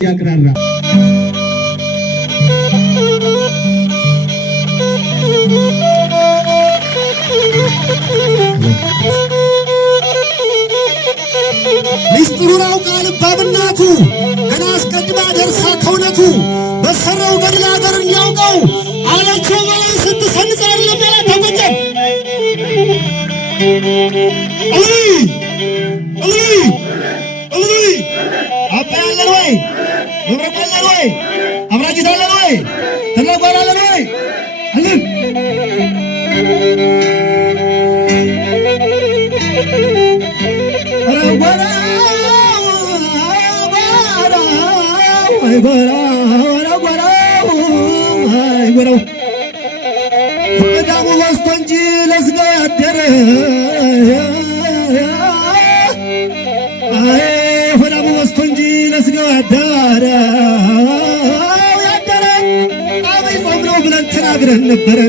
ያቅራራ ሚስጥሩን አውቃ ልባብናቱ ገና አስቀድማ ደርሳ ከእውነቱ በሰራው ገድል አገርን ያውቀው አለችው በላይ ስትሰንጽ አይደለም በላ ተቆጨም አባ ያለን ወይ መብረቅ ያለን ወይ አብራጅት አለን ወይ ተናጓል አለን ወይ አለን በዳሙ በስቶ እንጂ ለስጋ ያደረ በዳሙ በስቶ እንጂ ለስጋ ያደረ አበይ ጾም ነው ብለን ተናግረን ነበረ።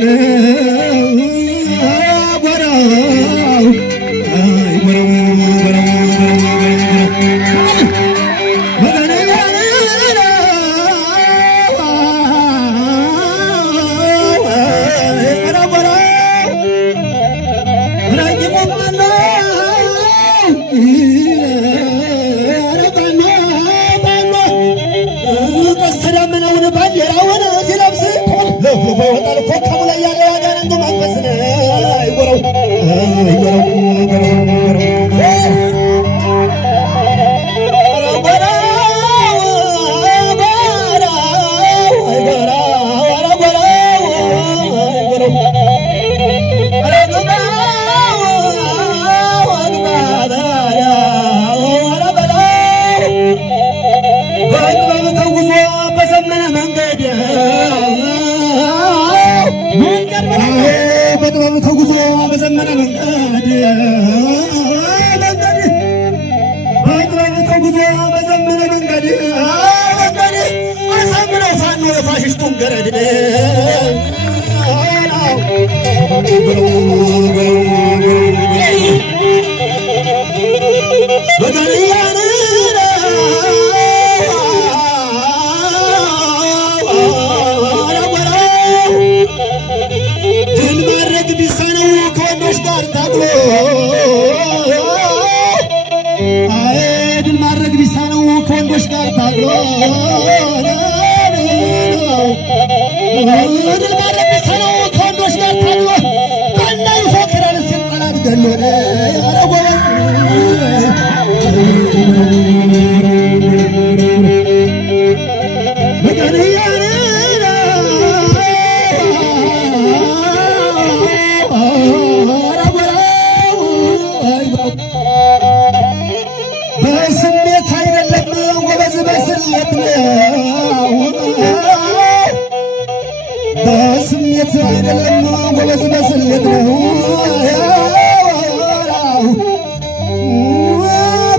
በስሜት አይደለም ጎበዝ በስሌት ነው።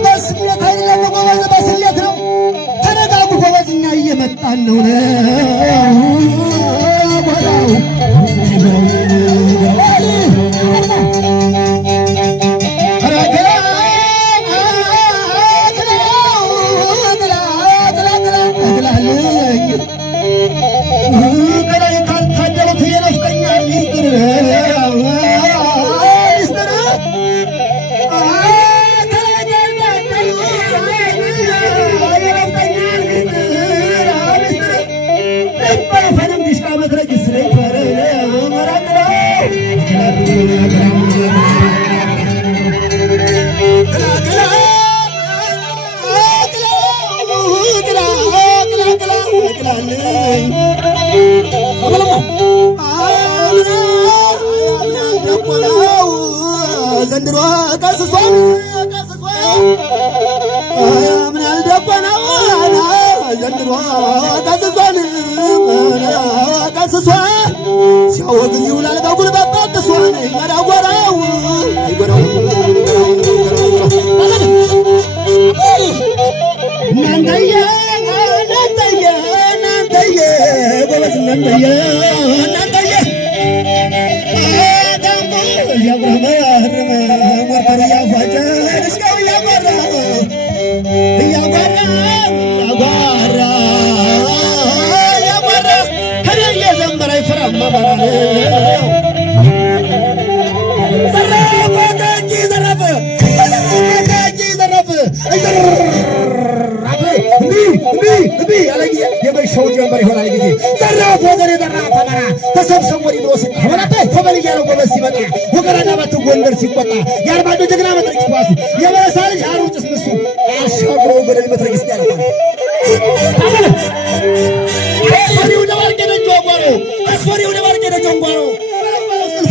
በስሜት አይደለም ጎበዝ በስሌት ነው። ተረጋጉ ጎበዝ፣ እኛ እየመጣን ነው። ዘንድሮ ቀስሶ ምን ያልደቆነው ዘንድሮ ቀስሶ ሲያወግዝ ይውላል በጉልበት ጠቅሶ ይጎራጎራው እናንተዬ ጎበዝ እናንተዬ እያጓራ የመሸው ጀምበር ይሆናል ጊዜ ዘራፍ ወገን የዘራፍ አማራ ተሰብሰብ ወዲህ ብሎ ሲሆናል ኮበል እያለው ጎበዝ ሲመጣ ወገራና ባት ጎንደር ሲቆጣ የአርማዶ ጀግና መትረጊስ ባሱ የበረሳ ልጅ አሩጭስ ምሱ አሻግሮ ወገን መትረጊስ ያለፋል አስፈሪው ደባርቄ ደንጆጓሮ አስፈሪው ደባርቄ ደንጆጓሮ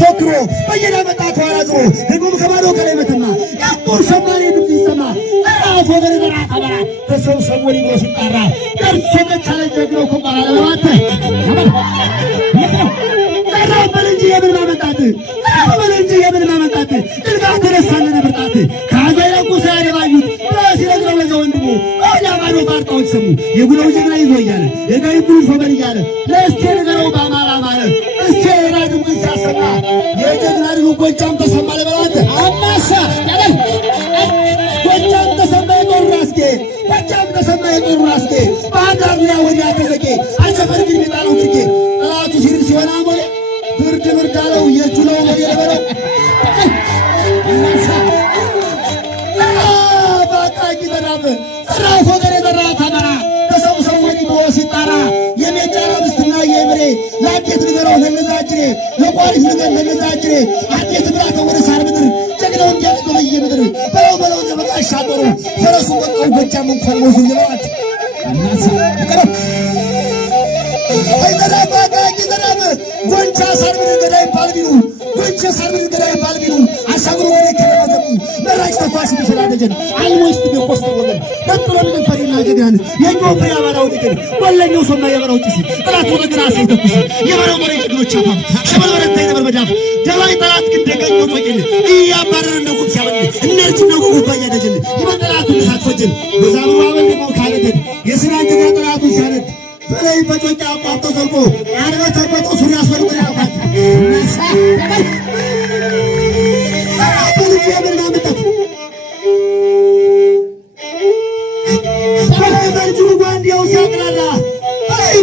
ፎክሮ በየዳ መጣ ከኋላ ዞሮ ደግሞ ከባዶ ከላይ መተማ ያቆር ሰማኔ ድምፅ ይሰማ ዘራፍ ወገን የዘራፍ አማራ ተሰብሰብ ወዲህ ብሎ ሲጣራ ደርሶ መቻለ ጀግናው ኮባላ ለማተ ዘራፍ በል እንጂ የምን ማመጣት ዘራፍ በል እንጂ የምን ማመጣት ድልጋ ተነሳለ ብርጣት ካዛይ ለቁሳ ያደባዩት ሲነግረው ለዛ ወንድሙ አያማዶ ፋርጣዎች ሰሙ የጉለው ጀግና ይዞ እያለ የጋይ ጉል ፎበል እያለ ለስቴ ነገረው በአማራ ማለት እስቴ ራዱ ሲያሰማ የጀግና ልጅ ጎጃም ተሰማ ለበላት አማሳ ያበል ጎጃም ተሰማ የቆራስኬ ጎጃም ተሰማ የቆራስኬ ባዳርያ ወዲያ ተዘቄ አልሰፈር ግን ሚጣለው ግርጌ ጠላቱ ሲር ሲሆን አሞሌ ብርድ ብርድ አለው የቹለው ወዲ ለበለው አማሳ ባቃቂ ዘራፍ ዘራፍ ወገን የዘራፍ አማራ ተሰብሰብ ወዲህ ብሎ ሲጣራ የሜጫራ ምስትና የምሬ ለአዴት ንገረው ለነዛጅሬ ለቋሪት ንገር ለነዛጅሬ አዴት ብላተ ወደ ሳር ምድር ጀግናው እንዲያቅ በበየ ምድር በለው ዘመጣ አሻገሩ ፈረሱ ወጣው ጎጃም እንኳን ሞዙ ይለዋት እናሳ ይቀረብ አይዘራፍ አቃቂ ዘራፍ ጎንቻ ሳር ምድር ገዳይ ባልቢሉ ጎንቻ ሳር ምድር ገዳይ ባልቢሉ አሻገሩ ወደ ከለማተሙ መራጭ ተኳሽ ይችላልጀን አልሞስት ቢቆስተ ወገን ተጥሎ ምን ፈሪና ጀግናን የኛው ፍሬ አማራው ድግር ወለኛው ሶማ የበራው ጭሲ ጠላት ወደ ግራ ሳይተኩስ የበራው መሬ ጀግኖች አፋፍ ሸበል ወረታ የነበር መዳፍ ደባይ ጠላት ግን ደገኘው ፈቂል እያባረረ እንደቁም ሲያበል እነርጅ ነው ጉባያ ደጀን ይመጠላቱ ተሳትፈጀን በዛብሩ አበል ነው ካለደን የስራ ጀግና ጠላቱ ሲያነድ በላይ በጮጫ አቋርጦ ዘልቆ አርበ ተርበጦ ሱሪ አስፈልቆ ያፋት ነሳ የምን ማመጣት በልጅጉ ጓንዲያው ሲያቅራራ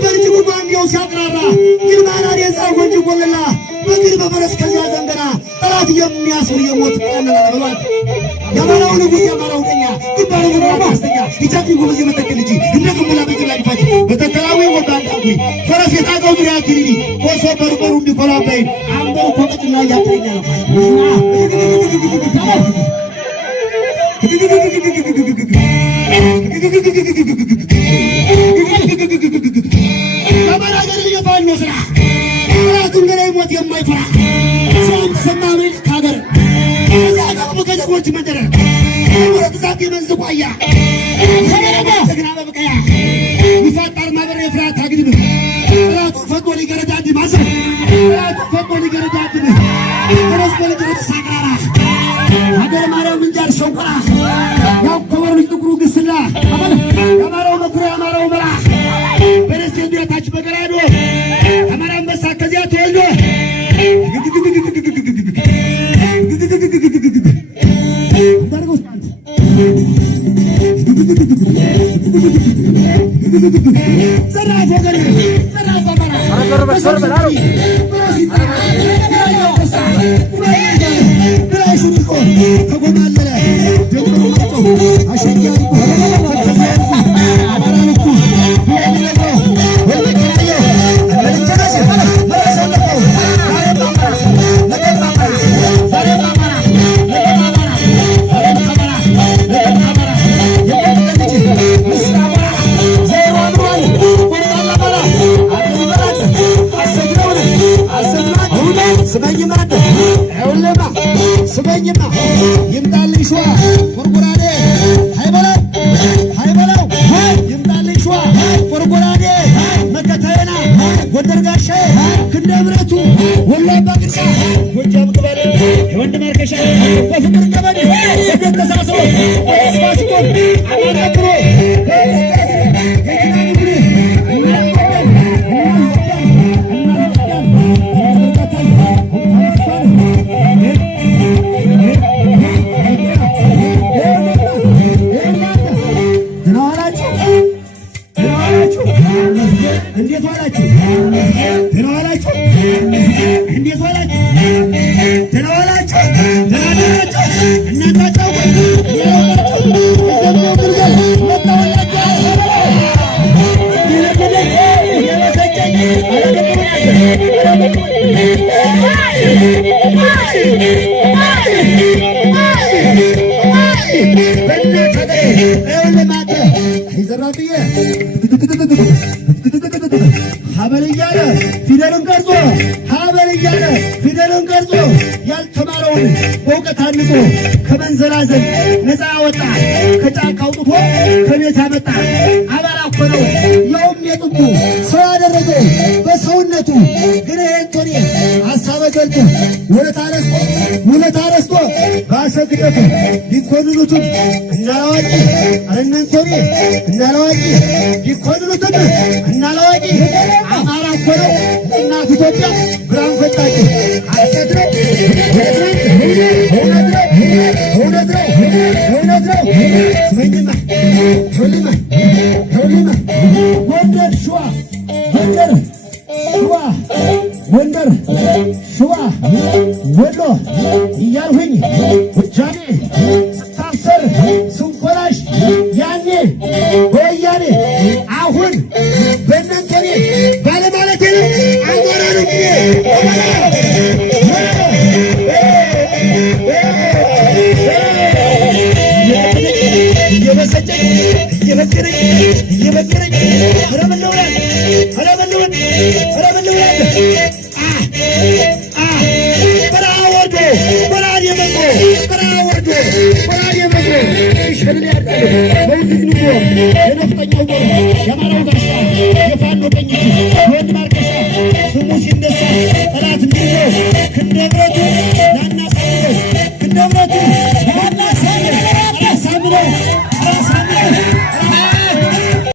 በልጅጉ ጓንዲያው ሲያቅራራ ግልባና ሬዛ ጎንጅ ቆለላ በግል በፈረስ ከዚያ ዘንገና ጠላት የሚያስር የሞት ቀለላ በሏት የአማራው ንጉሥ የአማራው ቀኛ ግባሩ ምራባ አስተኛ ይቻችን ጉብዝ የመተክል ልጅ እንደ ግሙላ በጅላ ሊፋጅ በተከላዊ ወዳ አንዳጉ ፈረስ የታቀው ዙሪያ ኪሪኒ ኮሶ በርበሩ እንዲኮላበይ አንበሩ ኮቅጥና እያጥረኛ ነው ከበራ ገር ልየፋኝ ነው ስራ ጠላቱን ገላይ ሞት የማይፈራ ሰውም ተሰማ ምልክ ካገር እዚያ ቀቅሙ ከጀግኖች መንደር ወረጥ ዛት የመንዝ ቋያ ሰለረባ ጀግና በብቀያ ይፋጣር ማበር የፍራት አግድም ጠላቱን ፈቆ ሊገረዳድ ማሰብ ጠላቱን ፈቆ ሊገረዳድ ተረስ በልጅ ሳቃራ ሀገር ማርያም እንጃር ሸንቆራ ያው ከወር ልጅ ጥቁሩ ግስላ የአማራው መኩሪያ የአማራው መራ በደሴ እንዲረታች በገራዶ አማራ አንበሳ ከዚያ ተወልዶ ዘራፍ ወገን ዘራፍ አማራ ተጎማለለ ደግሞ ወጥቶ አሸጋሪ አማራንኩ ስመኝማ ይምጣልኝ ሸዋ ጎርጎራዴ ሃይበለው ይምጣልኝ ሸዋ ጎርጎራዴ መከታየና ጎንደር ጋሻዬ ክንደ ምረቱ ወሎ አባ ግርሳ ጎጃም ቅበል የወንድ ማርከሻ በፍቅር ገበድ በደት ተሳስቦ በተስፋ ሲቆም አማራ ብሮ ዋላችሁ? እንዴት ዋላችሁ? ደህና ዋላችሁ? እንዴት ዋላችሁ? ደህና ዋላችሁ? ደህና ዋላችሁ? እናንተ ሀበል እያለ ፊደልን ቀርጾ ሀበል እያለ ፊደልን ቀርጾ ያልተማረውን በእውቀት አንጾ ከመንዘላዘል ነፃ ያወጣ ከጫካ አውጥቶ ከቤት ያመጣ አባራ እኮ ነው። ያውም የጥንቱ ሰው ያደረገው በሰውነቱ ግን ይሄን ቶኔ ሀሳበ ገልጡ ውለታ ረስቶ በአሰግደቱ ሊኮንኑትም እናላዋቂ አረነን ቶኔ እናላዋቂ ሊኮንኑትም እናላዋቂ አማራ እኮ ነው እናት ኢትዮጵያ ብርሃን ፈጣቂ አሰግደው እውነት ነው ስመኝማ ተውልማ ጎንደር ሸዋ ወሎ እያልሁኝ ጎጃሜ ስታሰር ስንኮላሽ ያኔ በወያኔ አሁን በእናንተኔ ባለማለቴ ነው። አማራ ነው እየበከረኝ የአማራው ጋሻ የፋኖ ቀኝ ወንድ ማርከሻ ስሙ ሲነሳ ጠላት እንዲዞ ክንደብረቱ ናናሳምነው ክንደብረቱ ናናሳምነው